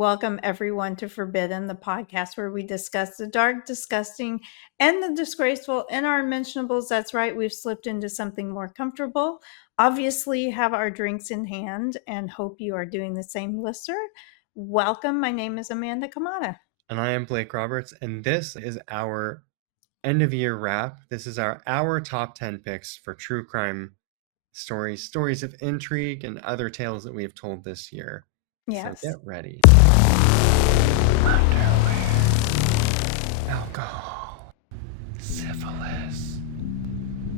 welcome everyone to Forbidden, the podcast where we discuss the dark, disgusting, and the disgraceful in our unmentionables. That's right, we've slipped into something more comfortable. Obviously, have our drinks in hand and hope you are doing the same, listener. Welcome. My name is Amanda Kamada. And I am Blake Roberts, and this is our end of year wrap. This is our top 10 picks for true crime stories of intrigue, and other tales that we have told this year. So Yes. get ready. Underwear, alcohol, syphilis,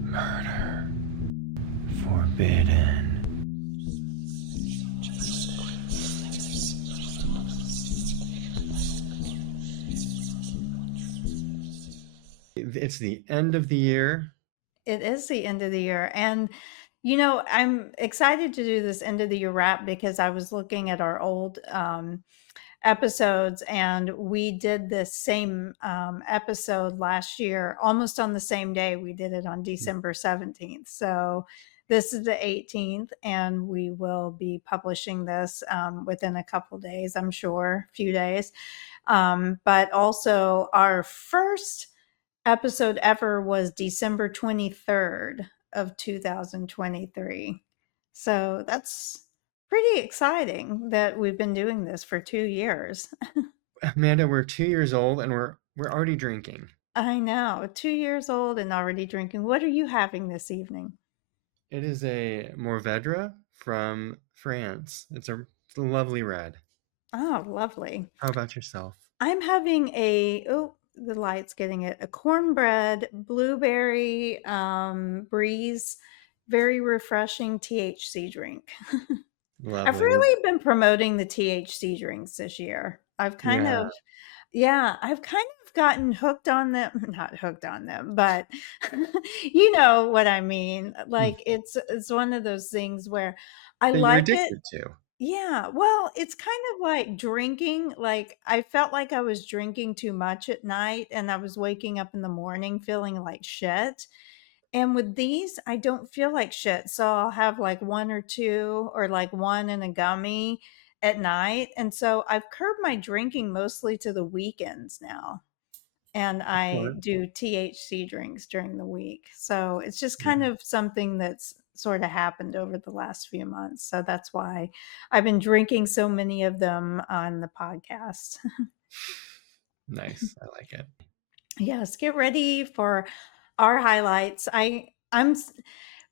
murder, forbidden. It's the end of the year. It is the end of the year. And, I'm excited to do this end of the year wrap because I was looking at our old episodes and we did this same episode last year, almost on the same day. We did it on December 17th. So this is the 18th, and we will be publishing this within a couple days, I'm sure, a few days. But also, our first episode ever was December 23rd of 2023. So that's pretty exciting that we've been doing this for 2 years. Amanda, we're 2 years old and we're already drinking. I know, 2 years old and already drinking. What are you having this evening? It is a Mourvedre from France. It's a lovely red. Oh, lovely. How about yourself? I'm having the light's getting it. A cornbread, blueberry, breeze, very refreshing THC drink. I've Lovely. really been promoting the THC drinks this year. Yeah. I've kind of gotten hooked on them, not hooked on them, but you know what I mean. Mm. Like it's one of those things where I That you're like it. addicted to. Yeah, well, it's kind of like drinking. Like I felt like I was drinking too much at night and I was waking up in the morning feeling like shit. And with these, I don't feel like shit. So I'll have like 1 or 2 or like 1 and a gummy at night. And so I've curbed my drinking mostly to the weekends now. And I Smart. do THC drinks during the week. So it's just kind Yeah. of something that's sort of happened over the last few months. So that's why I've been drinking so many of them on the podcast. Nice. I like it. Yes, get ready for our highlights.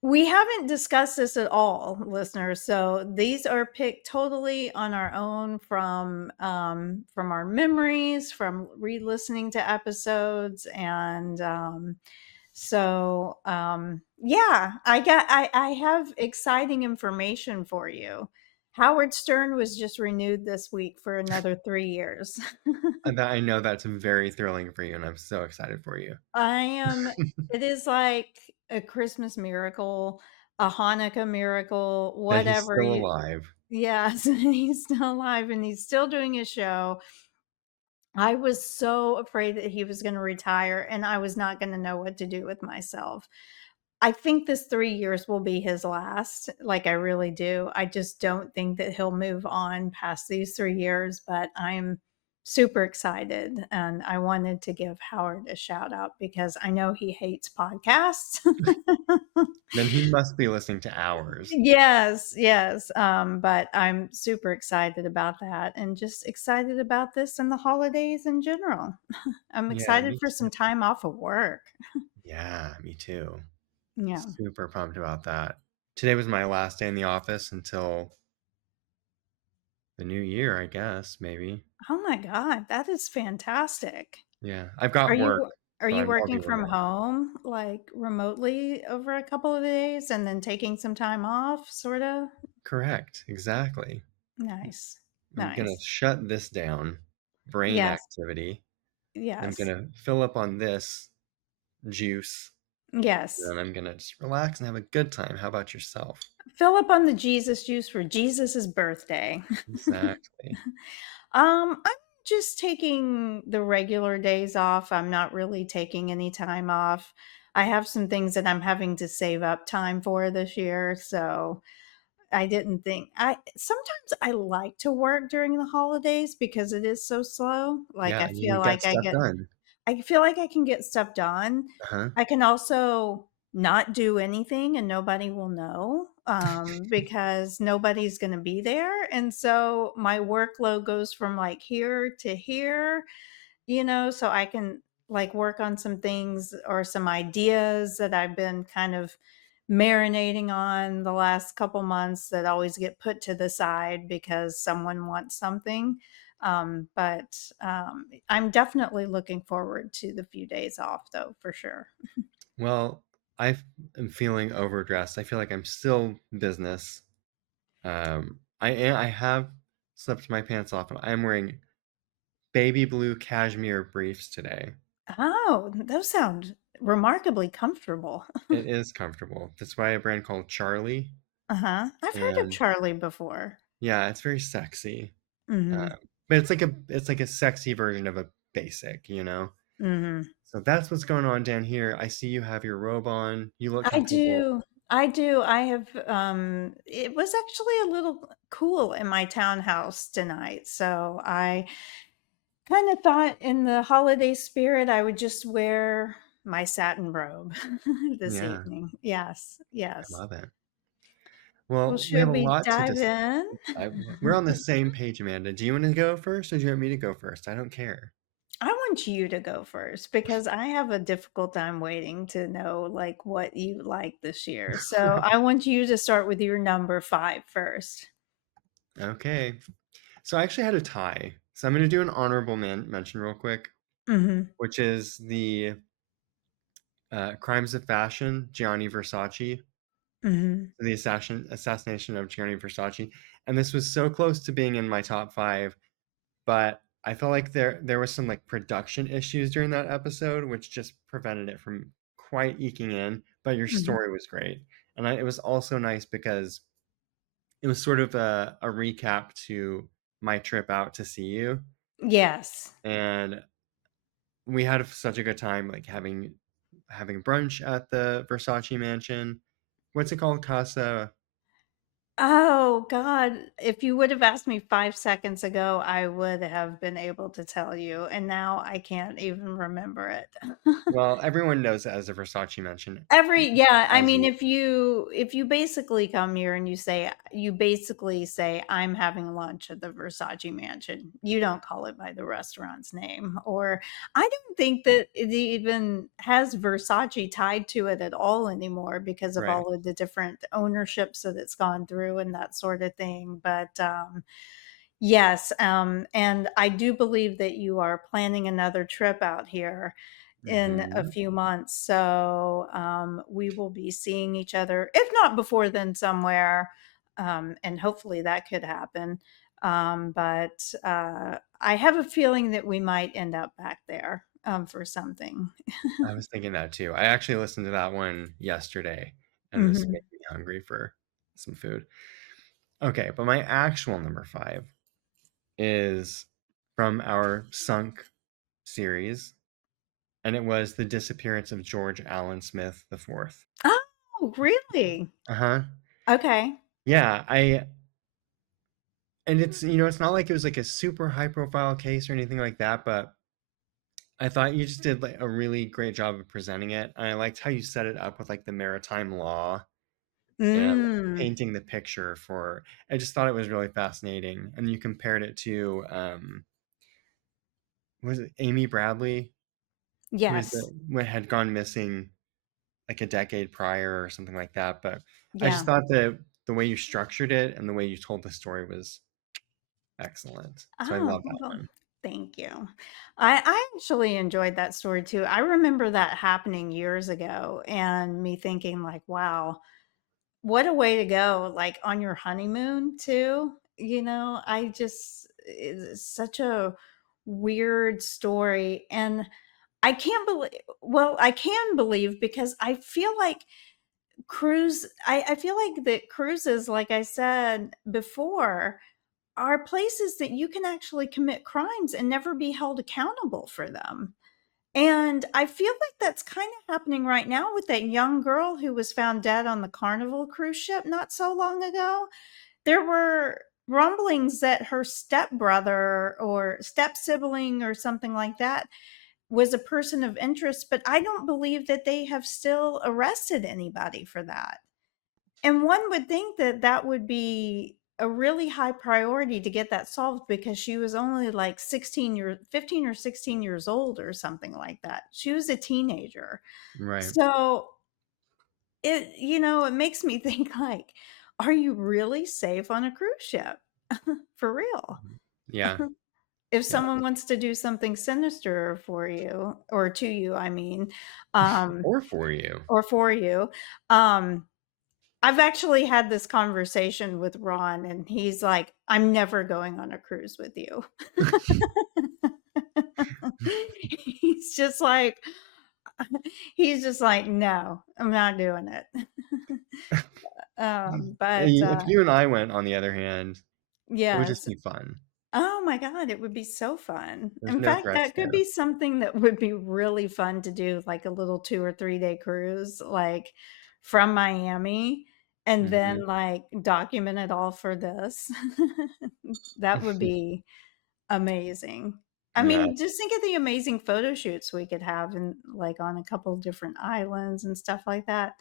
We haven't discussed this at all, listeners. So these are picked totally on our own from our memories, from re-listening to episodes, and yeah, I have exciting information for you. Howard Stern was just renewed this week for another 3 years. And that I know that's very thrilling for you, and I'm so excited for you. I am It is like a Christmas miracle, a Hanukkah miracle, That he's whatever still you. alive. Yes, he's still alive and he's still doing his show. I was so afraid that he was gonna retire and I was not gonna know what to do with myself. I think this 3 years will be his last, like, I really do. I just don't think that he'll move on past these 3 years, but I'm super excited, and I wanted to give Howard a shout out because I know he hates podcasts. Then he must be listening to ours. Yes, yes, but I'm super excited about that and just excited about this and the holidays in general. I'm Yeah, excited me for too. some time off of work. Yeah, me too. Yeah. Super pumped about that. Today was my last day in the office until the new year, I guess, maybe. Oh my god, that is fantastic. Yeah. I've Are got work, you are but you I'll be working from remote. home, like, remotely over a couple of days and then taking some time off, sorta? Correct. Exactly. Nice. I'm gonna Nice. shut this down, brain Yes. activity. I'm Yes. gonna fill up on this juice, Yes. and then I'm gonna just relax and have a good time. How about yourself? Fill up on the Jesus juice for Jesus's birthday. Exactly. I'm just taking the regular days off. I'm not really taking any time off. I have some things that I'm having to save up time for this year, so I didn't think I sometimes I like to work during the holidays because it is so slow. Like, Yeah, and you can get stuff done. I feel like I can get stuff done. Uh-huh. I can also not do anything and nobody will know, because nobody's gonna be there, and so my workload goes from, like, here to here, so I can, like, work on some things or some ideas that I've been kind of marinating on the last couple months that always get put to the side because someone wants something. But I'm definitely looking forward to the few days off, though, for sure. Well, I am feeling overdressed. I feel like I'm still business. I have slipped my pants off, and I'm wearing baby blue cashmere briefs today. Oh, those sound remarkably comfortable. It is comfortable. That's by a brand called Charlie, Uh-huh. I've heard of and Charlie before. yeah, it's very sexy. Mhm. But it's like a sexy version of a basic. Mhm. So that's what's going on down here. I see you have your robe on. You look I comfortable. do. I do. I have, it was actually a little cool in my townhouse tonight. So I kind of thought in the holiday spirit, I would just wear my satin robe this Yeah, evening. Yes. I Yes. love it. Well, Well, we have should a we lot to dive discuss. in? We're on the same page, Amanda. Do you want to go first, or do you want me to go first? I don't care. I want you to go first because I have a difficult time waiting to know like what you like this year. So I want you to start with your number 5 first. Okay. So I actually had a tie. So I'm going to do an honorable mention real quick, Mhm. which is the Crimes of Fashion, Gianni Versace, Mhm. the assassination of Gianni Versace. And this was so close to being in my top five, but I felt like there was some like production issues during that episode, which just prevented it from quite eking in. But your Mhm. story was great, and it was also nice because it was sort of a recap to my trip out to see you, Yes. and we had such a good time, like having brunch at the Versace mansion. What's it called? Casa. Oh god, if you would have asked me 5 seconds ago, I would have been able to tell you, and now I can't even remember it. Well, everyone knows it as the Versace mansion. Yeah, I As mean, you, if you basically come here and you basically say, "I'm having lunch at the Versace mansion." You don't call it by the restaurant's name, or I don't think that it even has Versace tied to it at all anymore because of right? all of the different ownerships that it's gone through and that sort of thing, but yes, and I do believe that you are planning another trip out here in a Hmm. few months. So we will be seeing each other, if not before then, somewhere. And hopefully that could happen. But I have a feeling that we might end up back there for something. I was thinking that too. I actually listened to that one yesterday, and this Mhm. made me hungry for some food. Okay, but my actual number five is from our Sunk series, and it was the disappearance of George Allen Smith the fourth. Oh, really? Uh-huh. Okay. Yeah, and it's not like it was like a super high profile case or anything like that, but I thought you just did like a really great job of presenting it. And I liked how you set it up with like the maritime law and Mm, painting the picture for. I just thought it was really fascinating. And you compared it to was it Amy Bradley, who was yes. the what had gone missing like a decade prior or something like that. But I just Yeah. thought the way you structured it and the way you told the story was excellent. So I Oh, love that well, one. thank you. I actually enjoyed that story too. I remember that happening years ago and me thinking like, wow, what a way to go, like on your honeymoon too. I just it's such a weird story. And I can believe because I feel like I feel like that cruises, like I said before, are places that you can actually commit crimes and never be held accountable for them. And I feel like that's kind of happening right now with that young girl who was found dead on the Carnival cruise ship not so long ago. There were rumblings that her stepbrother or step sibling or something like that was a person of interest, but I don't believe that they have still arrested anybody for that. And one would think that that would be a really high priority to get that solved because she was only like 15 or 16 years old or something like that. She was a teenager. Right. So it makes me think like, are you really safe on a cruise ship? For real. Mhm. Yeah. If Yeah. someone wants to do something sinister for you or to you, I mean, um, Or for you. or for you, um, I've actually had this conversation with Ron, and he's like, "I'm never going on a cruise with you." He's just like he's just like, "No, I'm not doing it." But, If you and I went, on the other hand, it would just yes. be fun. Oh my god, it would be so fun. There's In no fact, threats that could there. be something that would be really fun to do, like a little 2 or 3-day cruise, like, from Miami, and Mhm. then, like, document it all for this. That would be amazing. I Yeah, mean, just think of the amazing photo shoots we could have in like, on a couple different islands and stuff like that.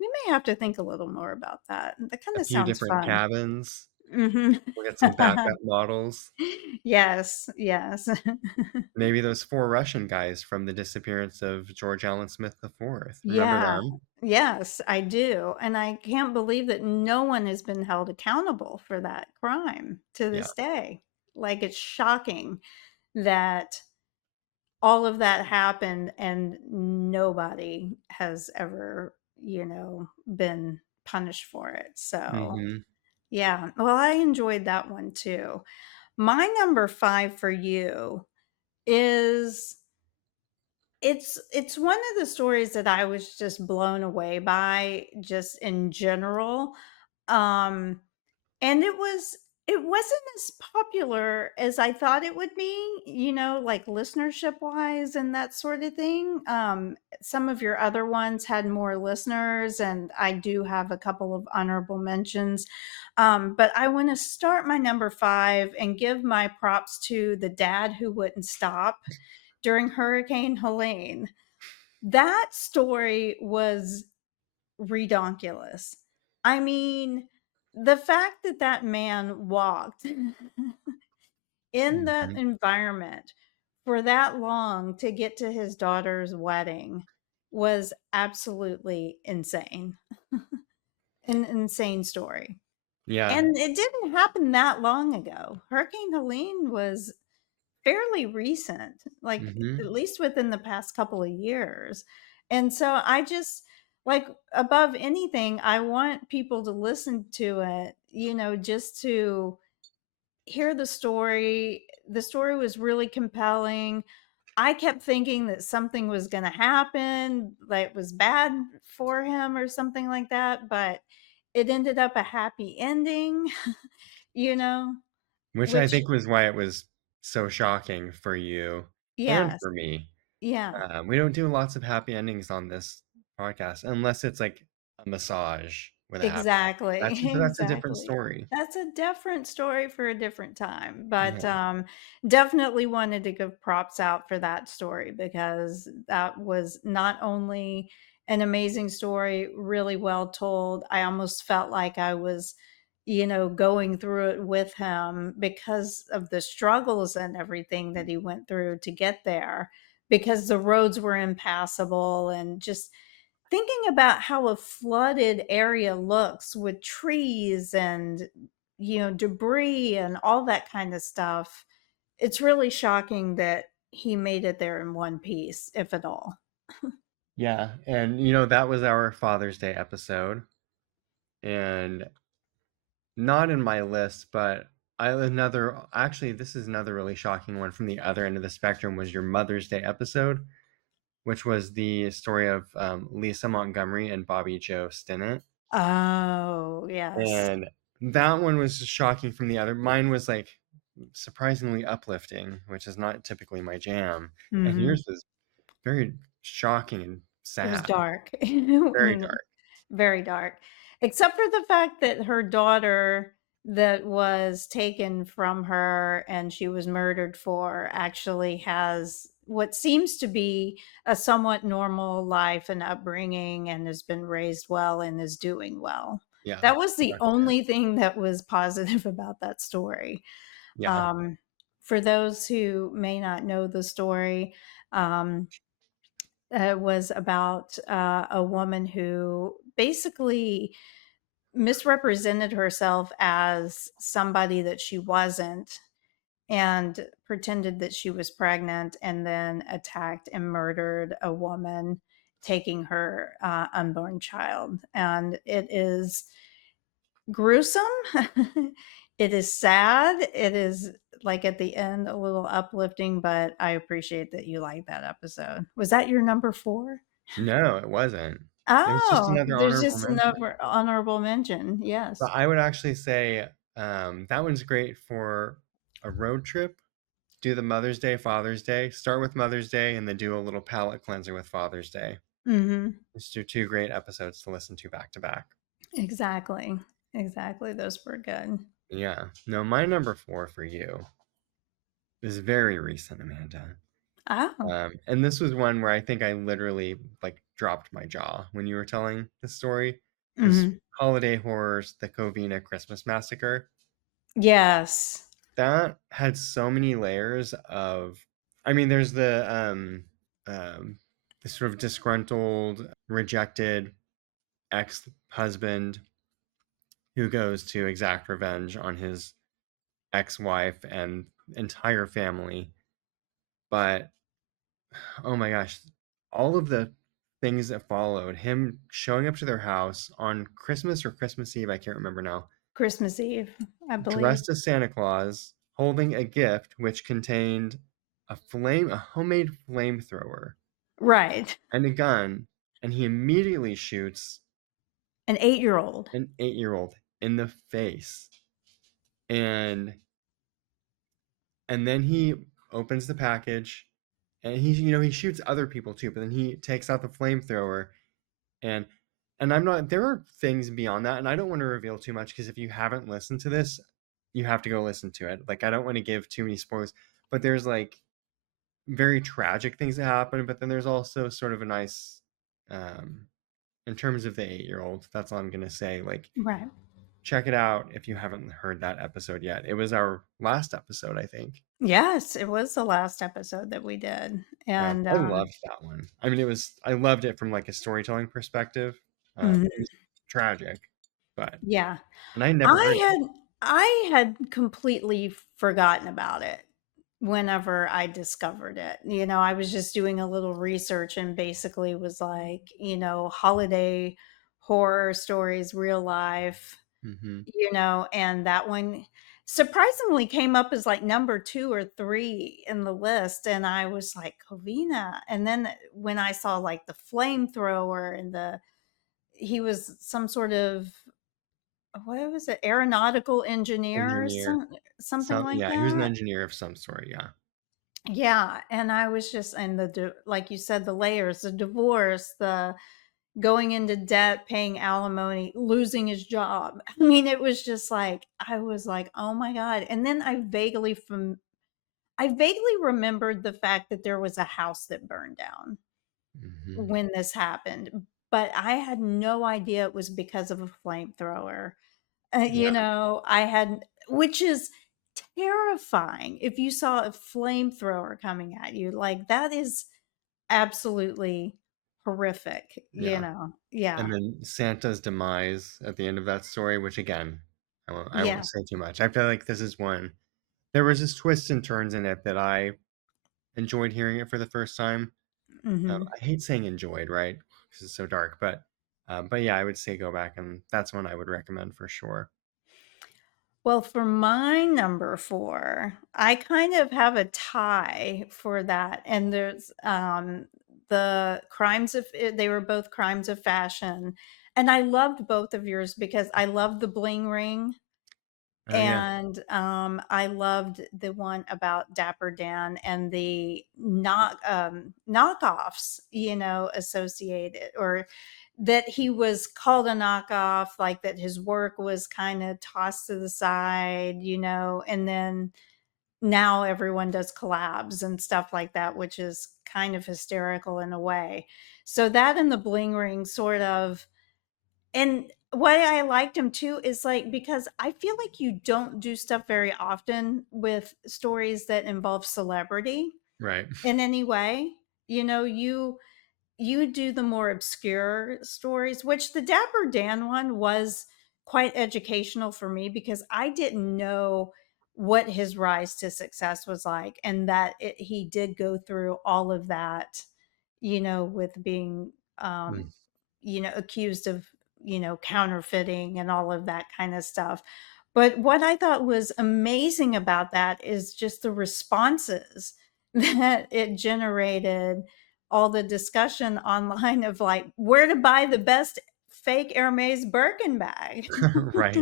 We may have to think a little more about that. That a kinda few sounds different fun. cabins. Mhm. We'll get some backup models. Yes, yes. Maybe those 4 Russian guys from the disappearance of George Allen Smith IV. Remember Yeah. them? Yes, I do, and I can't believe that no one has been held accountable for that crime to Yeah. this day. Like, it's shocking that all of that happened and nobody has ever, been punished for it, so, Mhm. yeah. Well, I enjoyed that one too. My number 5 for you is it's one of the stories that I was just blown away by just in general, um, and it wasn't as popular as I thought it would be, like listenership-wise and that sort of thing. Some of your other ones had more listeners, and I do have a couple of honorable mentions, but I wanna start my number 5 and give my props to the dad who wouldn't stop during Hurricane Helene. That story was redonkulous. I mean, the fact that that man walked in that Mhm. environment for that long to get to his daughter's wedding was absolutely insane. An insane story. Yeah. And it didn't happen that long ago. Hurricane Helene was fairly recent, like, Mhm. at least within the past couple of years, and so I just like, above anything, I want people to listen to it, just to hear the story. The story was really compelling. I kept thinking that something was gonna happen, like, was bad for him or something like that, but it ended up a happy ending, you know, Which I which think was why it was so shocking for you and yes, for me. yeah. We don't do lots of happy endings on this podcast unless it's like a massage with a happy Exactly, but that's a different exactly. story. That's a different story for a different time, but, Yeah. definitely wanted to give props out for that story because that was not only an amazing story, really well told, I almost felt like I was, going through it with him because of the struggles and everything that he went through to get there, because the roads were impassable and just thinking about how a flooded area looks with trees and, debris and all that kind of stuff, it's really shocking that he made it there in one piece, if at all. Yeah, and, that was our Father's Day episode, and not in my list, but this is another really shocking one from the other end of the spectrum was your Mother's Day episode, which was the story of, Lisa Montgomery and Bobby Joe Stinnett, Oh, yes. and that one was shocking from the other mine was, surprisingly uplifting, which is not typically my jam, and yours Mhm. was very shocking and It was sad. dark. Very When dark. very dark. Except for the fact that her daughter that was taken from her and she was murdered for actually has what seems to be a somewhat normal life and upbringing and has been raised well and is doing well. Yeah. That was the Definitely. only thing that was positive about that story. Yeah. Um, for those who may not know the story, um, was about a woman who basically misrepresented herself as somebody that she wasn't and pretended that she was pregnant and then attacked and murdered a woman taking her unborn child. And it is gruesome. It is sad. It is like at the end a little uplifting, but I appreciate that you like that episode. Was that your number 4? No, it wasn't. It was just Oh, another there's honorable just mention. another honorable mention. But Yes. I would actually say, that one's great for a road trip. Do the Mother's Day, Father's Day. Start with Mother's Day and then do a little palate cleanser with Father's Day. Mhm. Just do 2 great episodes to listen to back to back. Exactly. Exactly, those were good. Yeah. No, my number 4 for you is very recent, Amanda. Oh. And this was one where I think I literally like dropped my jaw when you were telling the story. Is Mhm. Holiday Horrors: The Covina Christmas Massacre. Yes. That had so many layers of, I mean, there's um the sort of disgruntled, rejected ex-husband who goes to exact revenge on his ex-wife and entire family. But oh my gosh, all of the things that followed, him showing up to their house on Christmas or Christmas Eve, I can't remember now, Christmas Eve, I believe. dressed as Santa Claus, holding a gift which contained a homemade flamethrower Right. and a gun, and he immediately shoots An 8-year-old. an 8-year-old in the face. And then he opens the package, and he shoots other people too, but then he takes out the flamethrower. And I'm not, there are things beyond that, and I don't want to reveal too much because if you haven't listened to this, you have to go listen to it. Like, I don't want to give too many spoilers, but there's like very tragic things that happen, but then there's also sort of a nice, um in terms of the 8-year-old, that's all I'm gonna say. Like, Right. check it out if you haven't heard that episode yet. It was our last episode, I think. Yes, it was the last episode that we did, and, I loved that one. I mean, I loved it from like a storytelling perspective. It mhm, was tragic, but yeah. and I never I heard had I had completely forgotten about it whenever I discovered it. I was just doing a little research and basically was like, holiday horror stories, real life, Mhm. and that one surprisingly came up as like number 2 or 3 in the list. And I was like, Covina. And then when I saw like the flamethrower and he was some sort of what was it? Aeronautical engineer or Engineer. something Some like Yeah, he was an that? engineer of some sort, yeah. Yeah, and I was just and like you said, the layers, the divorce, the going into debt, paying alimony, losing his job. I mean, it was just like I was like, "Oh my god." And then I vaguely remembered the fact that there was a house that burned down Mhm. when this happened, but I had no idea it was because of a flamethrower. Yeah, I had which is terrifying if you saw a flamethrower coming at you, like, that is absolutely horrific, yeah. Yeah, And then Santa's demise at the end of that story, which again, I yeah, won't say too much. I feel like this is one, there was just twists and turns in it that I enjoyed hearing it for the first time. mhm. I hate saying enjoyed, right? Because it's so dark, but yeah, I would say go back, and that's one I would recommend for sure. Well, for my number 4, I kind of have a tie for that, and the they were both crimes of fashion, and I loved both of yours because I love the bling ring. Oh yeah. And I loved the one about Dapper Dan and the knockoffs, associated, or that he was called a knockoff, like that his work was kind of tossed to the side, and then now everyone does collabs and stuff like that, which is kind of hysterical in a way. So that and the bling ring sort of, and why I liked him too is like because I feel like you don't do stuff very often with stories that involve celebrity Right. in any way. You do the more obscure stories, which the Dapper Dan one was quite educational for me because I didn't know what his rise to success was like, and that he did go through all of that, with being, Mm. accused of, counterfeiting and all of that kind of stuff. But what I thought was amazing about that is just the responses that it generated, all the discussion online of like where to buy the best fake Hermes Birkin bag Right.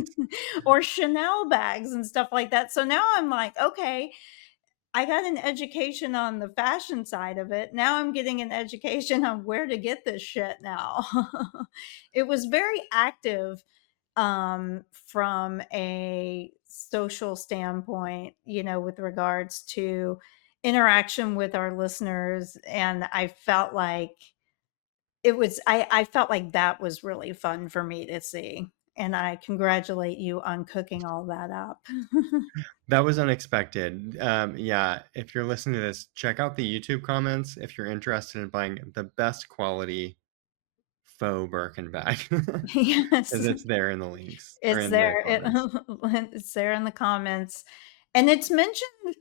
or Chanel bags and stuff like that. So now I'm like, okay, I got an education on the fashion side of it. Now I'm getting an education on where to get this shit now. It was very active from a social standpoint, with regards to interaction with our listeners. And I felt like I felt like that was really fun for me to see. And I congratulate you on cooking all that up. That was unexpected. Yeah, if you're listening to this, check out the YouTube comments if you're interested in buying the best quality faux Birkin bag, Yes. because it's there in the links or It's in the there. comments. It's there in the comments, and it's mentioned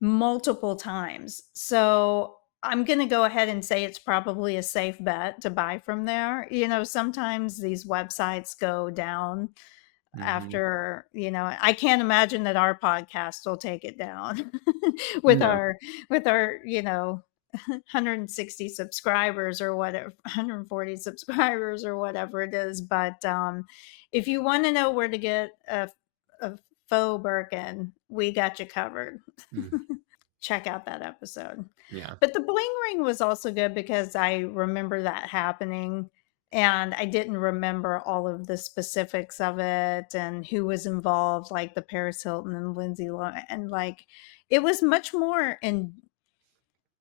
multiple times. So I'm going to go ahead and say it's probably a safe bet to buy from there. Sometimes these websites go down Hmm. after, I can't imagine that our podcast will take it down with No. our 160 subscribers or whatever, 140 subscribers or whatever it is. But if you want to know where to get a faux Birkin, we got you covered. Mm, Check out that episode. yeah. But the bling ring was also good because I remember that happening and I didn't remember all of the specifics of it and who was involved, like the Paris Hilton and Lindsay Lohan, and like it was much more in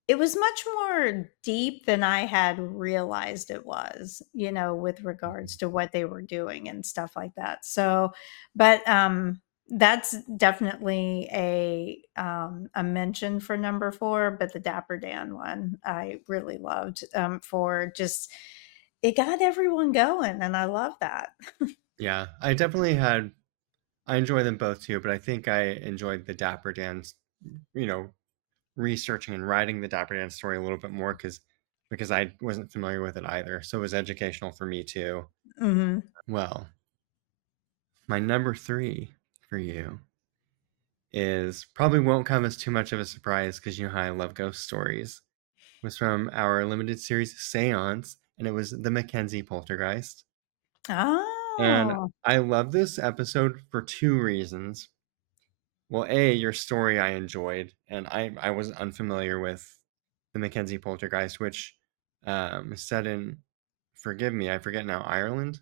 it was much more deep than I had realized it was, with regards to what they were doing and stuff like that. So, but that's definitely a mention for number 4, but the Dapper Dan one I really loved, for just it got everyone going and I love that. Yeah. I enjoy them both too, but I think I enjoyed the Dapper Dan's, you know, researching and writing the Dapper Dan story a little bit more because I wasn't familiar with it either. So it was educational for me too. Mhm. Well, my number 3 for you is probably won't come as too much of a surprise because you know how I love ghost stories. It was from our limited series Seance, and it was the Mackenzie Poltergeist. And Oh. I love this episode for two reasons. Well, A, your story I enjoyed, and I was unfamiliar with the Mackenzie Poltergeist, which is set in, forgive me, I forget now, Ireland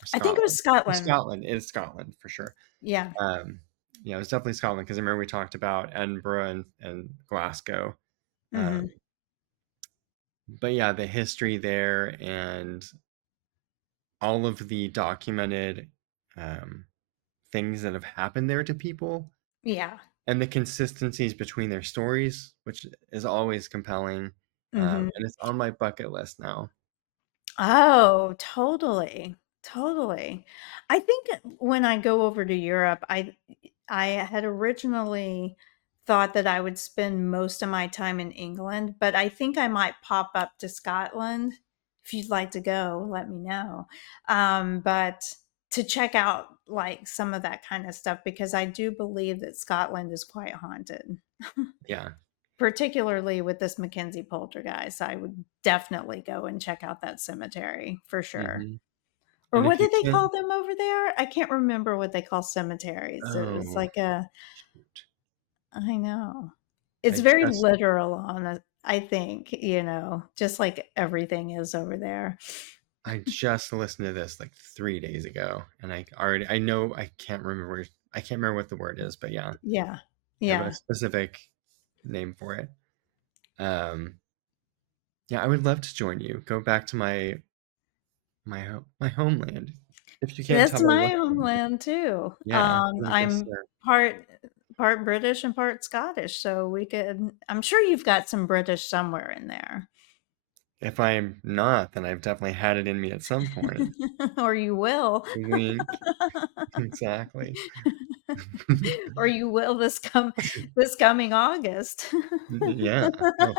or I think it was Scotland? Scotland. Scotland. It is Scotland for sure. Yeah. Um, yeah, it was definitely Scotland because I remember we talked about Edinburgh and Glasgow. Um, Mhm. but yeah, the history there and all of the documented um, things that have happened there to people Yeah. and the consistencies between their stories, which is always compelling. Mhm. And it's on my bucket list now. Oh, totally. Totally. I think when I go over to Europe, I had originally thought that I would spend most of my time in England, but I think I might pop up to Scotland. If you'd like to go, let me know. But to check out like some of that kind of stuff because I do believe that Scotland is quite haunted. Yeah. Particularly with this Mackenzie poltergeist, I would definitely go and check out that cemetery for sure. Hmm. Or And what if you did they can't, call them over there? I can't remember what they call cemeteries. It was oh, like a shoot. I know. It's I very just literal on it, I think, just like everything is over there. I just listened to this like 3 days ago, and I know I can't remember what the word is, but yeah, Yeah. they have a Yeah. specific name for it. Um, yeah, I would love to join you. Go back to my homeland. If you can't That's tell by my listening, homeland too. yeah, like this. I'm part British and part Scottish, so I'm sure you've got some British somewhere in there. If I'm not, then I've definitely had it in me at some point. Or you will. Wink. Exactly. Or you will this coming August. Yeah. Oh,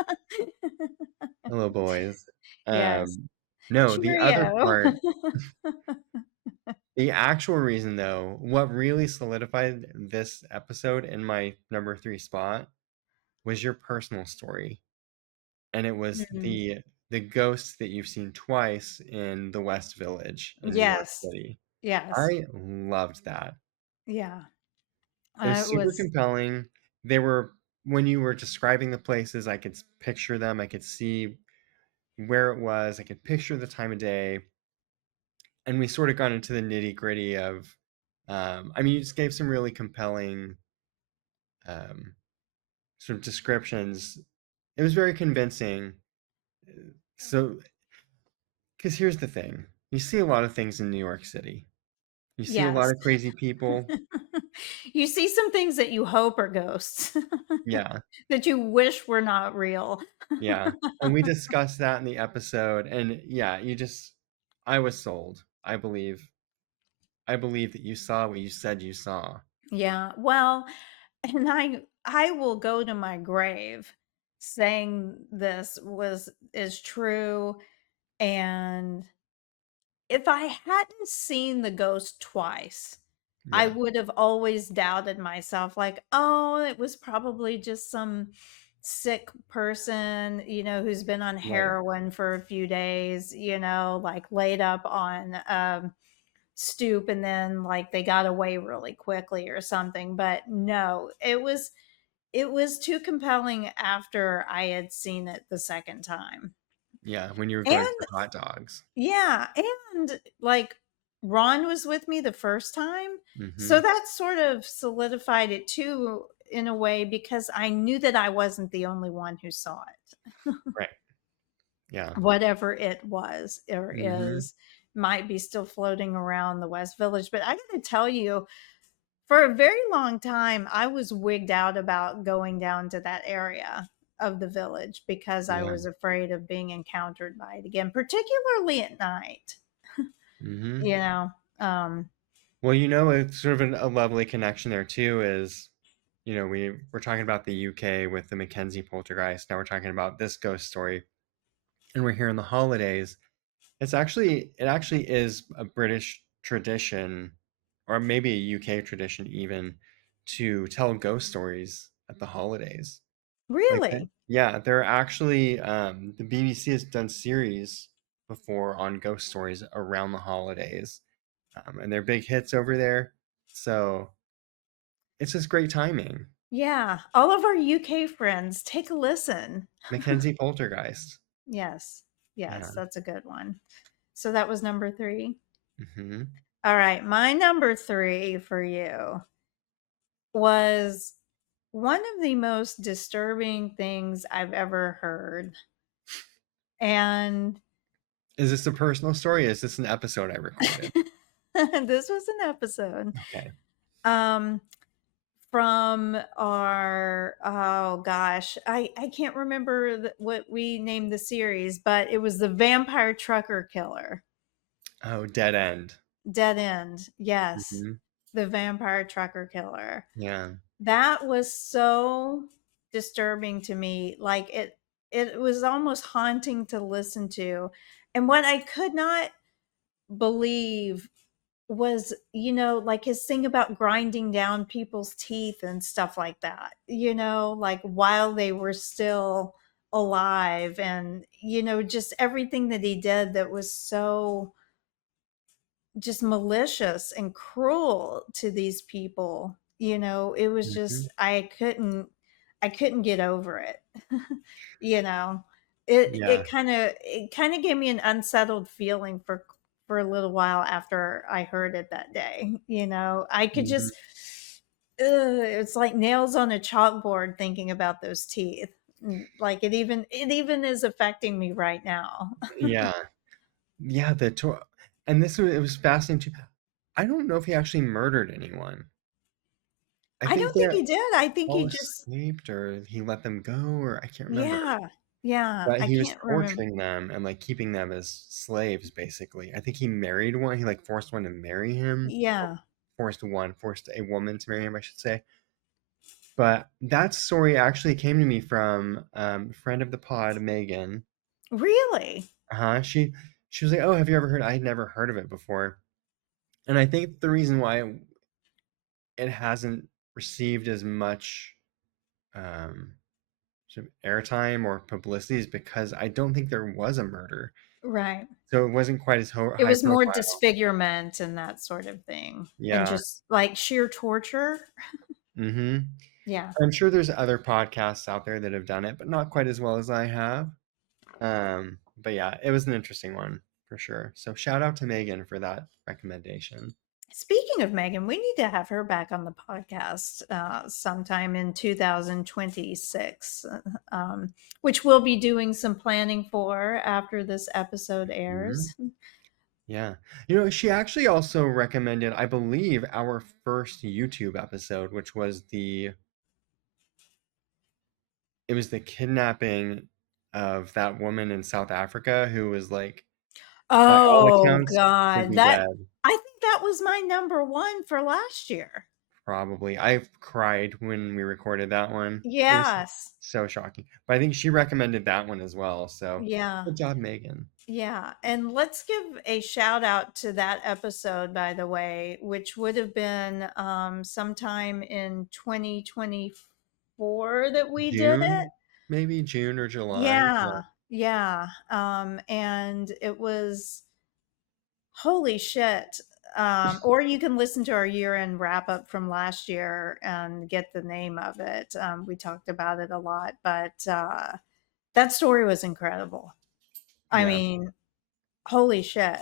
hello, boys. Yes. No, the other Cheerio. part, the actual reason though, what really solidified this episode in my number three spot was your personal story. And it was Mm. the ghost that you've seen twice in the West Village in New York Yes. City. Yes. I loved that. Yeah. It was It super was compelling. They were when you were describing the places, I could picture them. I could see where it was. I could picture the time of day, and we sort of got into the nitty gritty of. I mean, you just gave some really compelling um, sort of descriptions. It was very convincing. So, because here's the thing, you see a lot of things in New York City. You see a lot yes. of crazy people. You see some things that you hope are ghosts Yeah, that you wish were not real. yeah. And we discussed that in the episode. And yeah, I was sold. I believe that you saw what you said you saw. Yeah. Well, and I will go to my grave saying this was is true, and if I hadn't seen the ghost twice, I Yeah, would have always doubted myself, like, "Oh, it was probably just some sick person, who's been on right. heroin for a few days, like laid up on stoop and then like they got away really quickly or something." But no, it was too compelling after I had seen it the second time. Yeah, when you were going And for hot dogs. yeah, and, like, Ron was with me the first time, so Hmm. that sort of solidified it too in a way because I knew that I wasn't the only one who saw it. Right. Yeah. Whatever it was or Hmm. is might be still floating around the West Village, but I gotta tell you, for a very long time, I was wigged out about going down to that area of the village because I Yeah. was afraid of being encountered by it again, particularly at night. Hmm. You know, um, Well, it's sort of a lovely connection there too. Is we're talking about the UK with the Mackenzie poltergeist. Now we're talking about this ghost story, and we're here in the holidays. It actually is a British tradition, or maybe a UK tradition even, to tell ghost stories at the holidays. Like that, really, yeah, they're actually the BBC has done series before on ghost stories around the holidays, and they're big hits over there. So it's just great timing. yeah. All of our UK friends, take a listen. Mackenzie Poltergeist. Yes, Yeah. yes, that's a good one. So that was number 3. Hmm. All right, my number 3 for you was one of the most disturbing things I've ever heard. And Is this a personal story? Is this an episode I recorded? this was an episode Okay. um from our oh gosh, I can't remember what we named the series, but it was the Vampire Trucker Killer. Oh, Dead End. Dead End. Yes. Hmm. The Vampire Trucker Killer. Yeah. That was so disturbing to me. Like it was almost haunting to listen to. And what I could not believe was, like his thing about grinding down people's teeth and stuff like that, like while they were still alive, and just everything that he did that was so just malicious and cruel to these people. It was Mhm. just I couldn't get over it. you know. It Yeah. it kind of it kind of gave me an unsettled feeling for a little while after I heard it that day. I could Mhm. just it's like nails on a chalkboard thinking about those teeth. Like it even is affecting me right now. Yeah. Yeah, and it was fascinating too. I don't know if he actually murdered anyone. I I think don't think they're he did. I think all he just escaped or he let them go, or I can't remember. yeah. Yeah, But I he was can't remember. torturing them and, like, keeping them as slaves, basically. I think he married one. He, like, forced one to marry him. Yeah. Forced a woman to marry him, I should say. But that story actually came to me from, a friend of the pod, Megan. Really? Uh-huh. She was like, "Oh, have you ever heard?" I had never heard of it before. And I think the reason why it hasn't received as much, um, sort of airtime or publicity is because I don't think there was a murder. Right. So it wasn't quite as It high was more profile. disfigurement and that sort of thing, and Yeah. just, like, sheer torture. Mhm. Yeah. I'm sure there's other podcasts out there that have done it, but not quite as well as I have. But yeah, it was an interesting one for sure. So shout out to Megan for that recommendation. Speaking of Megan, we need to have her back on the podcast, sometime in 2026, which we'll be doing some planning for after this episode Mhm. airs. Yeah. She actually also recommended, I believe, our first YouTube episode, which was it was the kidnapping of that woman in South Africa who was, like, by all Oh accounts should god, be dead. I think that was my number 1 for last year. Probably. I cried when we recorded that one. It was Yes. so shocking. But I think she recommended that one as well. So Yeah. good job, Megan. Yeah, and let's give a shout out to that episode, by the way, which would have been sometime in 2024 that we did it. June, maybe June or July. Yeah. Yeah, yeah. And it was holy shit. Or you can listen to our year end wrap up from last year and get the name of it. We talked about it a lot, but that story was incredible. I Yeah. mean, holy shit.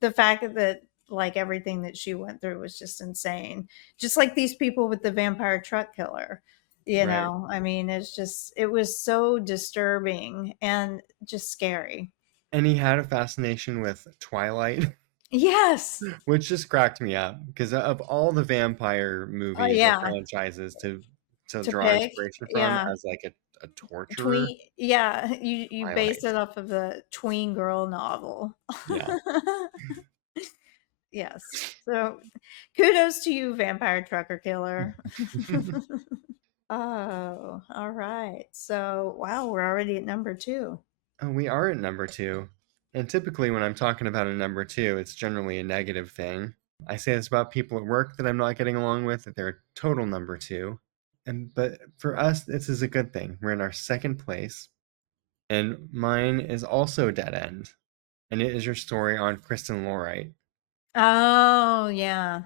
The fact that, like, everything that she went through was just insane. Just like these people with the vampire truck killer, Right. I mean, it was so disturbing and just scary. And he had a fascination with Twilight, Yes. which just cracked me up because of all the vampire Oh, movies or yeah. franchises to To draw pick. inspiration from Yeah. as, like, a torturer. Tween. Yeah. You base Twilight. it off of the tween girl novel. Yeah. Yes. So kudos to you, vampire trucker killer. Oh, all right. So, wow, we're already at number 2. Oh, we are at number two. And typically, when I'm talking about a number two, it's generally a negative thing. I say this about people at work that I'm not getting along with, that they're a total number two. But for us, this is a good thing. We're in our second place, and mine is also dead end. And it is your story on Kristen Lorite. Oh, yeah.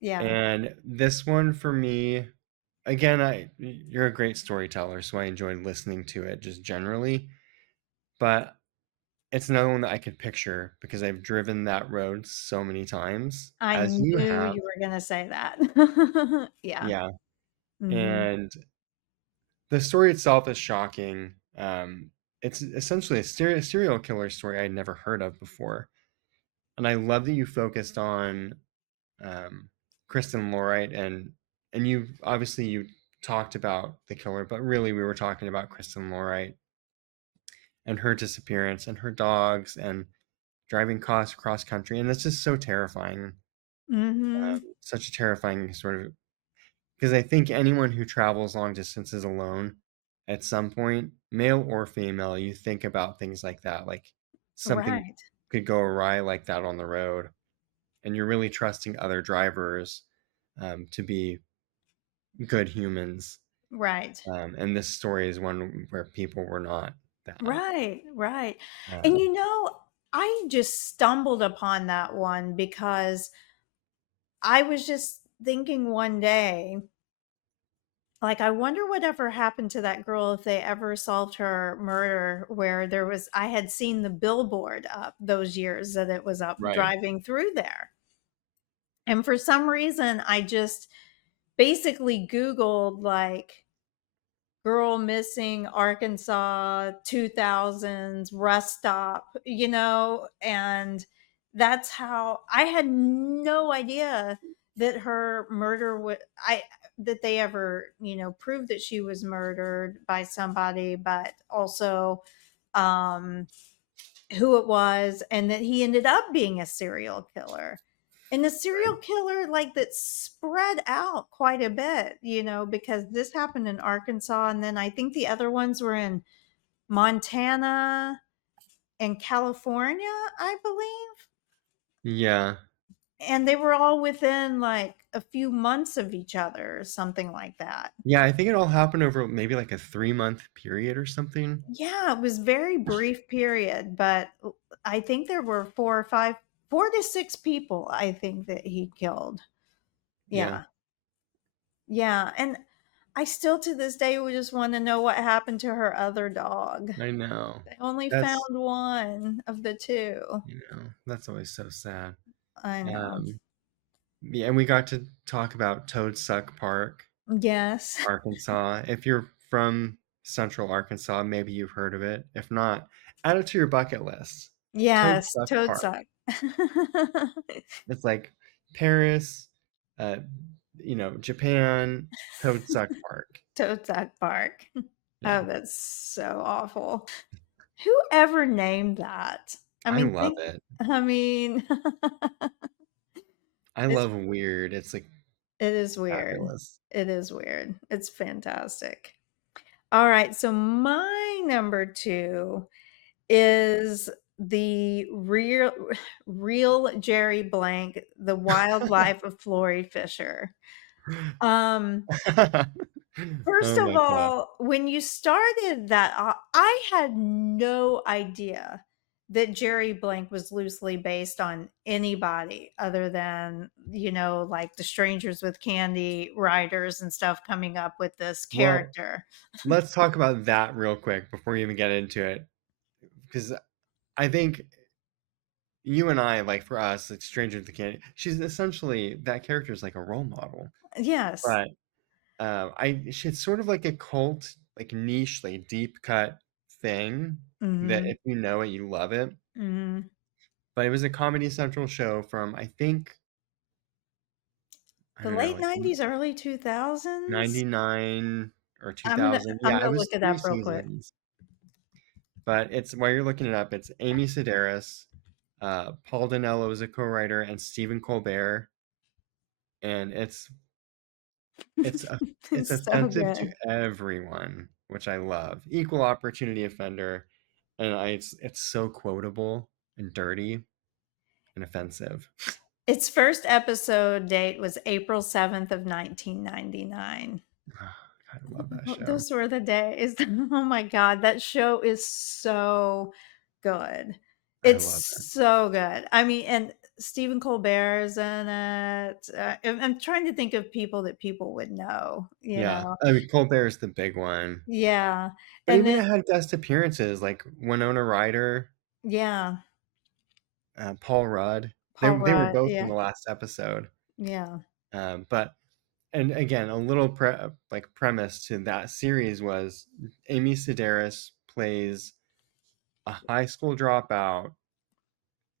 Yeah. And this one for me, again, you're a great storyteller, so I enjoyed listening to it just generally. But it's another one that I could picture because I've driven that road so many times, I as knew you have. you were gonna say that. Yeah. Yeah, Mhm. and the story itself is shocking. It's essentially a serial killer story I'd never heard of before, and I love that you focused on, um, Kristen Lorite, and you talked about the killer, but really we were talking about Kristen Lorite and her disappearance and her dogs and driving costs cross country, and that's just so terrifying. Mhm. Such a terrifying sort of, because I think anyone who travels long distances alone, at some point, male or female, you think about things like that, like something Right. could go awry like that on the road, and you're really trusting other drivers, to be good humans. Right. And this story is one where people were not that. Right, right. And Um, you know, I just stumbled upon that one because I was just thinking one day, like, I wonder whatever happened to that girl if they ever solved her murder where I had seen the billboard up those years that it was up Right. driving through there. And for some reason, I just basically Googled like girl missing Arkansas 2000s rest stop, and that's how I had no idea that her murder would I that they ever, proved that she was murdered by somebody, but also um who it was and that he ended up being a serial killer. And a serial Right. killer like that spread out quite a bit, because this happened in Arkansas and then I think the other ones were in Montana and California, I believe. Yeah. And they were all within like a few months of each other or something like that. Yeah, I think it all happened over maybe like a 3-month period or something. Yeah, it was very brief period, but I think there were 4 to 6 people I think that he killed. Yeah, Yeah. Yeah, and I still to this day would just wanna know what happened to her other dog. I know. They only found That's 1 of the 2. that's always so sad. I know. Um, yeah, and we got to talk about Toad Suck Park, Yes. Arkansas. If you're from Central Arkansas, maybe you've heard of it. If not, add it to your bucket list. Toad Yes, Suck toad Park. suck. It's like Paris, uh, Japan, Toad Suck Park. Toad suck bark. Oh, Yeah, that's so awful. Whoever named that? I I mean, love think it. I mean, I it's love weird. It's like it is weird. fabulous. It is weird. It's fantastic. Alright, so my number 2 is the real Jerry Blank, The Wild Life of Florrie Fisher. Um, First Oh of my god. all, when you started that, I had no idea that Jerry Blank was loosely based on anybody other than, like the Strangers with Candy writers and stuff coming up with this Well, character. let's talk about that real quick before we even get into it, because I think you and I, like for us, like Stranger the Candy, she's essentially that character is like a role model. Yes. But she's sort of like a cult, like niche, like deep cut thing that Mhm. if you know it, you love it. Mhm. But it was a Comedy Central show from I think I The don't know, late like '90s, early 2000s? 99 or I'm gonna 2000. I'm Yeah, it gonna was look it three up real quick. seasons. But it's while you're looking it up, it's Amy Sedaris, Paul Dinello is a co-writer, and Stephen Colbert, and it's a it's It's so offensive to good. everyone, which I love. Equal opportunity offender, and it's so quotable and dirty and offensive. Its first episode date was April 7th of 1999. I love that show. Those were the days. Oh my god, that show is so good. I It's love it. so good. I mean, and Stephen Colbert is in it. I'm trying to think of people that people would know, you Yeah, know? I mean Colbert is the big one, Yeah, but and even then it had guest appearances like Winona Ryder, yeah, Paul Rudd. They Paul they were Rudd, both in yeah, the last episode. yeah. But and again, a little like premise to that series was Amy Sedaris plays a high school dropout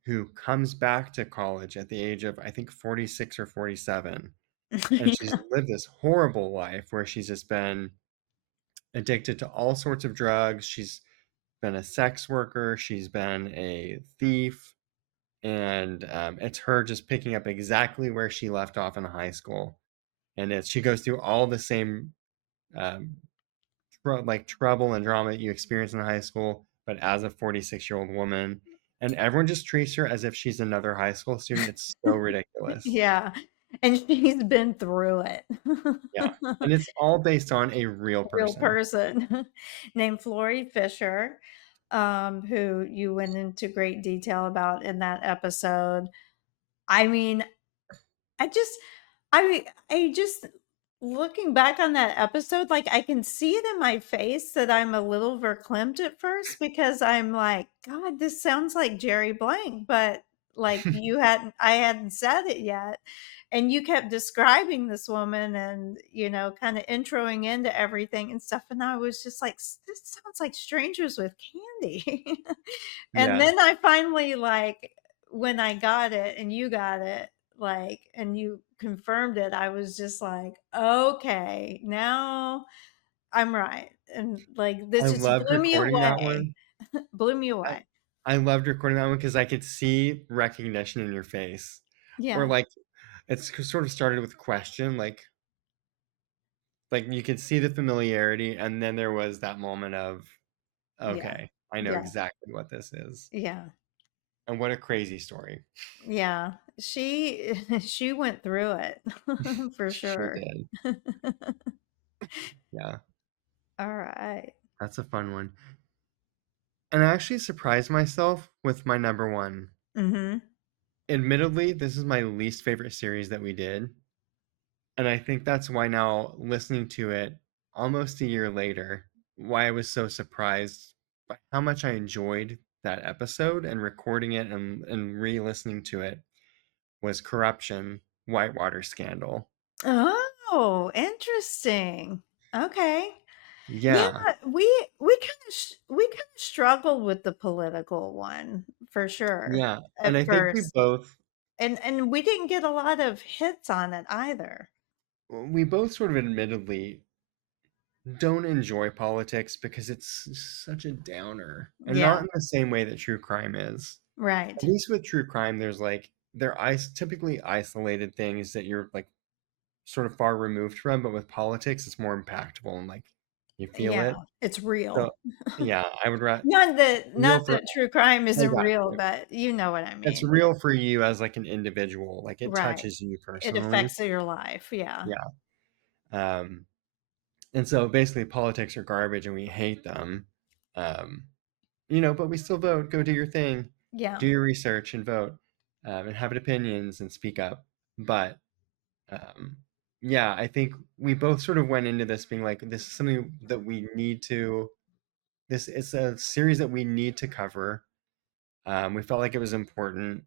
who comes back to college at the age of I think 46 or 47, and she's Yeah. lived this horrible life where she's just been addicted to all sorts of drugs. She's been a sex worker, she's been a thief, and it's her just picking up exactly where she left off in high school. And she goes through all the same um, like trouble and drama that you experience in high school, but as a 46-year-old woman. And everyone just treats her as if she's another high school student. It's so ridiculous. Yeah, and she's been through it. Yeah. And it's all based on a real Real person. person named Florrie Fisher. who you went into great detail about in that episode. I mean, I just I just looking back on that episode, like, I can see it in my face that I'm a little verklempt at first because I'm like, "God, this sounds like Jerry Blank," but, like, I hadn't said it yet, and you kept describing this woman and, kinda introing into everything and stuff, and I was just like, This sounds like Strangers with Candy." And Yeah. then I finally, like, when I got it and you got it, like, and you confirmed it, I was just like, "Okay, now I'm right." And, like, I this just loved blew me recording that away. one. Blew me I away. I loved recording that one because I could see recognition in your face. Or, Yeah, like, sort of started with a question, like, you could see the familiarity, and then there was that moment of, yeah, "Okay, I know yeah, exactly what this is." yeah, And what a crazy story. yeah. She she went through it for Sure sure. did. Yeah, Alright. that's a fun one. And I actually surprised myself with my number 1. Mhm. Admittedly, this is my least favorite series that we did, and I think that's why now listening to it almost a year later, why I was so surprised by how much I enjoyed that episode and recording it and re-listening to it was Corruption, Whitewater Scandal. Oh, interesting. Okay. Yeah, Yeah, we kinda struggled with the political one for sure yeah, and at I think first, and we didn't get a lot of hits on it either. we both sort of admittedly don't enjoy politics because it's such a downer, and not Yeah, in the same way that true crime is. At right. least with true crime, there's like typically isolated things that you're like sort of far removed from, but with politics, it's more impactful and like you feel Yeah, it. it's So real. yeah, I would rather Not real for that true crime I isn't got real, you. but you know what I It's mean. real for you as like an individual, like it Right. touches you It personally. affects your life, yeah. Yeah. Um, and so basically politics are garbage and we hate them. Um, but we still vote. Go do your thing, Yeah. do your research and vote, and have opinions and speak up. But um, yeah, I think we both sort of went into this being like, this is something that we need to. This is a series that we need to cover. We felt like it was important,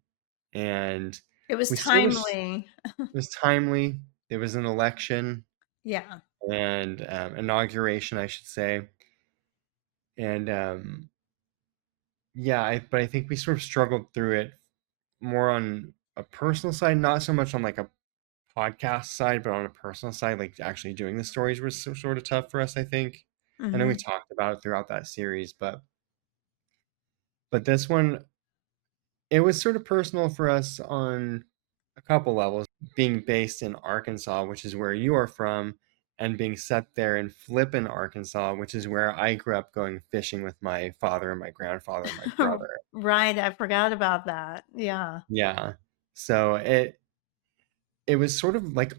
and It was we sort of timely. it was timely. There was an election Yeah. and inauguration, I should say, and yeah, but I think we sort of struggled through it more on a personal side, not so much on like a podcast side, but on a personal side, like actually doing the stories was sort of tough for us, I think. I know we Mhm. talked about it throughout that series, but this one, it was sort of personal for us on a couple levels, being based in Arkansas, which is where you are from, and being set there in Flippin, Arkansas, which is where I grew up going fishing with my father and my grandfather and my brother. Right, I forgot about that. Yeah. Yeah. So it was sort of like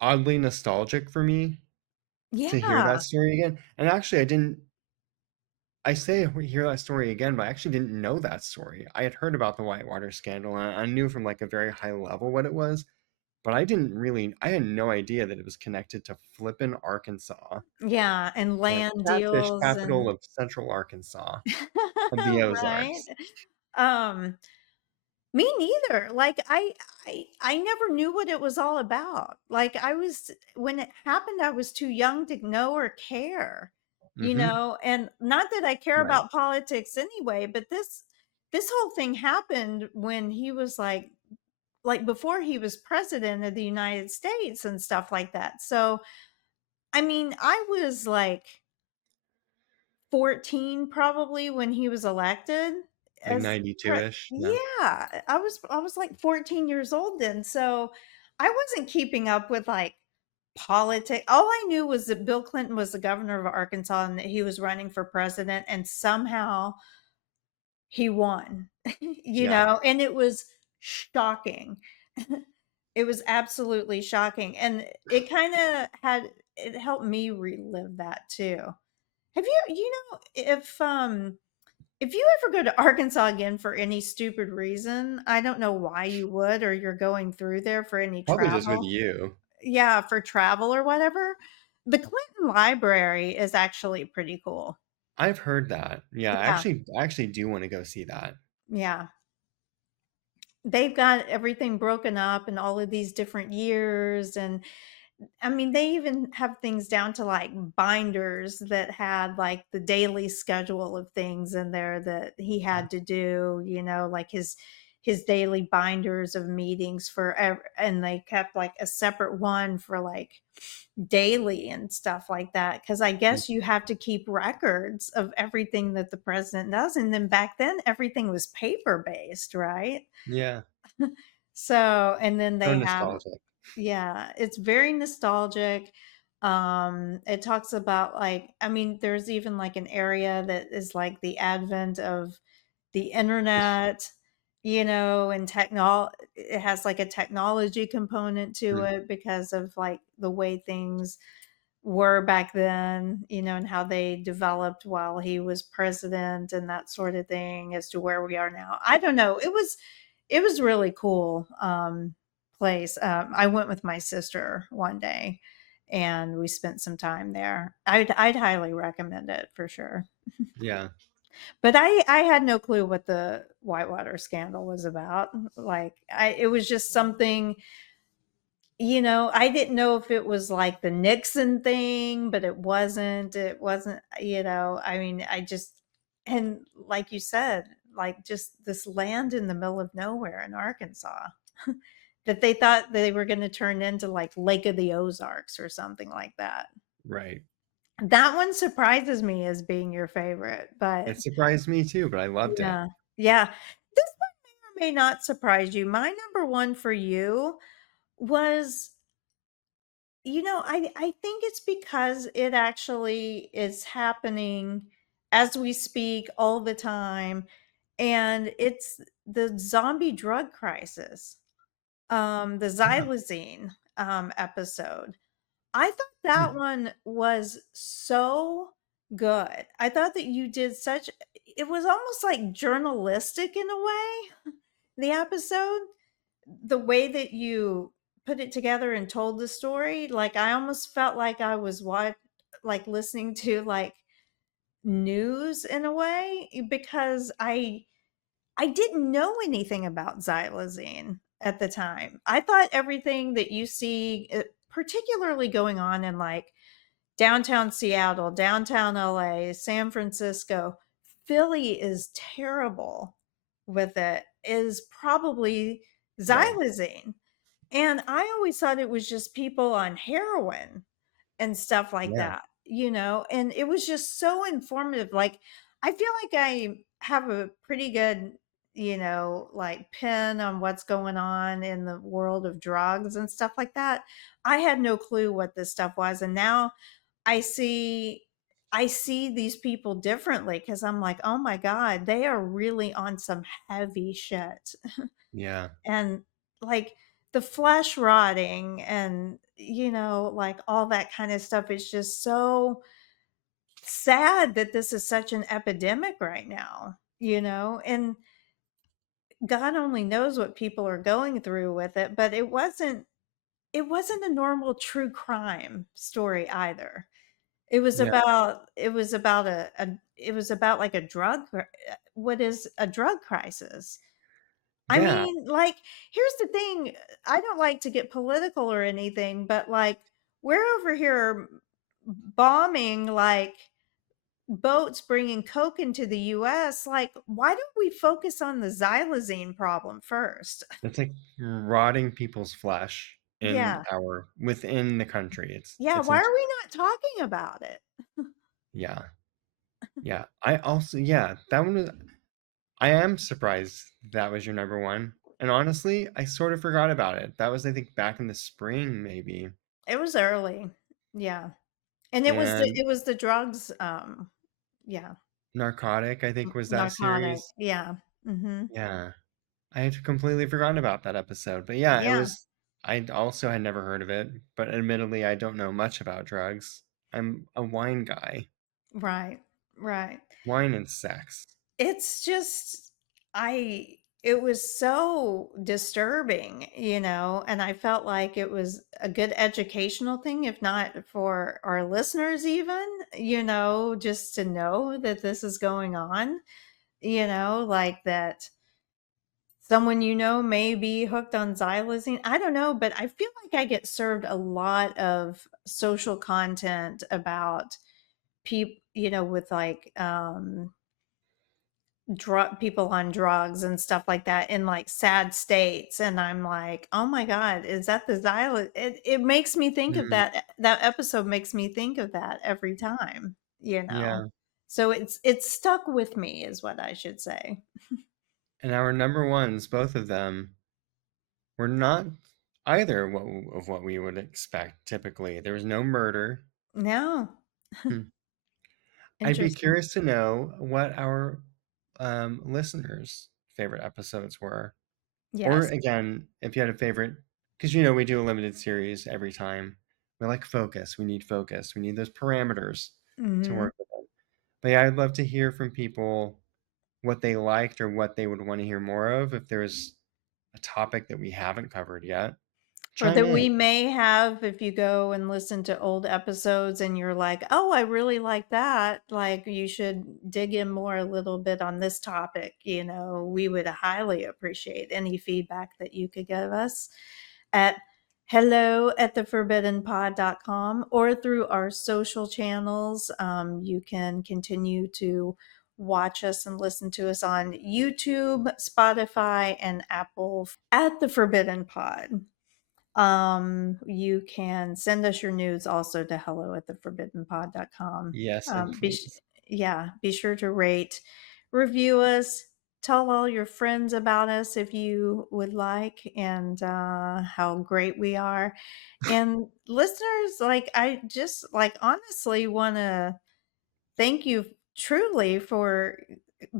oddly nostalgic for me to hear that Yeah. story again. And actually, I say I hear that story again, but I actually didn't know that story. I had heard about the Whitewater scandal and I knew from like a very high level what it was, but I had no idea that it was connected to Flippin, Arkansas, Yeah, and the land catfish deals capital and of Central Arkansas, of the right? Ozarks. Um, Me neither. Like, I never knew what it was all about. Like, I was when it happened, I was too young to know or care, Hmm. and not that I care Right. about politics anyway, but this whole thing happened when he was like before he was president of the United States and stuff like that. So, I mean, I was like 14 probably when he was elected Like as 92-ish. Yeah. yeah, I was like 14 years old then, so I wasn't keeping up with, like, politics. All I knew was that Bill Clinton was the governor of Arkansas and that he was running for president, and somehow he won, Yeah. and it was shocking. It was absolutely shocking, and it helped me relive that too. Have you you know, if, If you ever go to Arkansas again for any stupid reason, I don't know why you would, or you're going through there for any Probably just with travel. you. Yeah, for travel or whatever. The Clinton Library is actually pretty cool. I've heard that. Yeah, Yeah, I actually do want to go see that. yeah. They've got everything broken up in all of these different years, and I mean, they even have things down to, like, binders that had, like, the daily schedule of things in there that he had to do, like his daily binders of meetings and they kept, like, a separate one for, like, daily and stuff like that. Because I Mm, guess you have to keep records of everything that the president does, and then back then, everything was paper-based, right? yeah, So and then so they have nostalgic. yeah, it's very nostalgic. It talks about like I mean, there's even like an area that is like the advent of the internet, and it has like a technology component to Mm, it because of like the way things were back then, and how they developed while he was president and that sort of thing as to where we are now. I don't know. It was really cool place. I went with my sister one day and we spent some time there. I'd highly recommend it for sure. yeah, But I had no clue what the Whitewater scandal was about. Like it was just something I didn't know if it was like the Nixon thing, but it wasn't, I mean, and like you said, like just this land in the middle of nowhere in Arkansas that they thought they were going to turn into like Lake of the Ozarks or something like that. right. That one surprises me as being your favorite, but It surprised me too, but I loved it. yeah. Yeah. This one may or may not surprise you. My number one for you was I think it's because it actually is happening as we speak all the time, and it's the zombie drug crisis, the Yeah, xylazine, episode. I thought yeah, that one was so good. I thought that you did such it was almost like journalistic in a way, the episode the way that you put it together and told the story, like, I almost felt like I was like, listening to, like, news in a way, because I didn't know anything about xylazine at the time. I thought everything that you see, particularly going on in, like, downtown Seattle, downtown LA, San Francisco, Philly is terrible with it, is probably right. xylazine. And I always thought it was just people on heroin and stuff like Yeah, that, and it was just so informative. Like, I feel like I have a pretty good, like pin on what's going on in the world of drugs and stuff like that. I had no clue what this stuff was. And now I see I see these people differently because I'm like, oh my God, they are really on some heavy shit. yeah, And like the flesh rotting and like all that kind of stuff is just so sad that this is such an epidemic right now, and God only knows what people are going through with it, but it wasn't a normal true crime story either. yeah, It was about like a what is a drug crisis. I yeah. mean, like, here's the thing, I don't like to get political or anything, but, like, we're over here bombing, like, boats bringing coke into the US, like, why don't we focus on the xylazine problem first? It's like rotting people's flesh in Yeah. our within the country. Yeah, It's why in, are we not talking about it? yeah, yeah. I also yeah, that one was I am surprised that was your number one. And honestly, I sort of forgot about it. That was I think back in the spring maybe. It was early. Yeah. And And it was the drugs, yeah, Narcotic, I think was that narcotic. series. Yeah. Mhm. Yeah. I had completely forgotten about that episode. But yeah, it Yeah. was I also had never heard of it, but admittedly I don't know much about drugs. I'm a wine guy. Right. Right. Wine and sex. It's just I it was so disturbing, and I felt like it was a good educational thing, if not for our listeners even, just to know that this is going on, like that someone may be hooked on xylazine. I don't know, but I feel like I get served a lot of social content about people, with like drug people on drugs and stuff like that in like sad states, and I'm like, oh my god, is that the xylophone? It makes me think of Mm, that episode makes me think of that every time, yeah. so it's stuck with me is what I should say. And our number ones, both of them, were not either of what we would expect typically. There was no murder. No. Hmm. I'd be Interesting. curious to know what our listeners' favorite episodes were. Or Yes. again, if you had a favorite, because we do a limited series every time. We like focus. We need focus. We need those parameters to Hmm. work with them. But yeah, I'd love to hear from people what they liked or what they would want to hear more of. If there's a topic that we haven't covered yet, Or chime that in. we may have, if you go and listen to old episodes and you're like, "Oh, I really like that." Like, you should dig in more a little bit on this topic, we would highly appreciate any feedback that you could give us at hello@theforbiddenpod.com or through our social channels. You can continue to watch us and listen to us on YouTube, Spotify, and Apple at The Forbidden Pod. You can send us your news also to hello@theforbiddenpod.com. Yes, and Um, be, sh- please. yeah, be sure to rate, review us, tell all your friends about us if you would like, and how great we are. And listeners, like, I just like honestly want to thank you truly for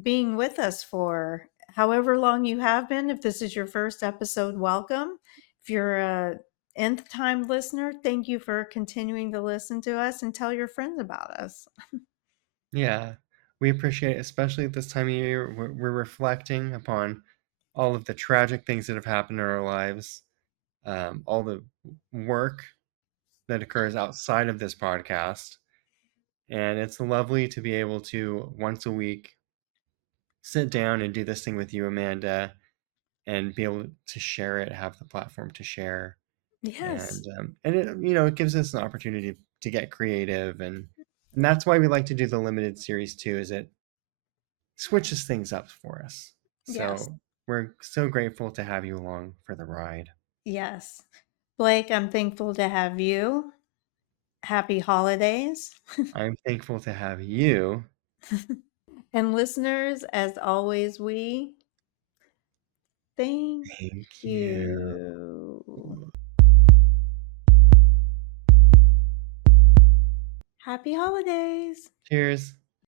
being with us for however long you have been. If this is your first episode, welcome. If you're a nth time listener, thank you for continuing to listen to us and tell your friends about us. Yeah, we appreciate it, especially at this time of year. We're reflecting upon all of the tragic things that have happened in our lives, all the work that occurs outside of this podcast. And it's lovely to be able to once a week sit down and do this thing with you, Amanda, and be able to share it, have the platform to share. Yes. And it gives us an opportunity to get creative, and that's why we like to do the limited series too, is it switches things up for us. Yes. So we're so grateful to have you along for the ride. Yes. Blake, I'm thankful to have you. Happy holidays. I'm thankful to have you. And listeners, as always, we thank Thank you. you. Happy holidays. Cheers.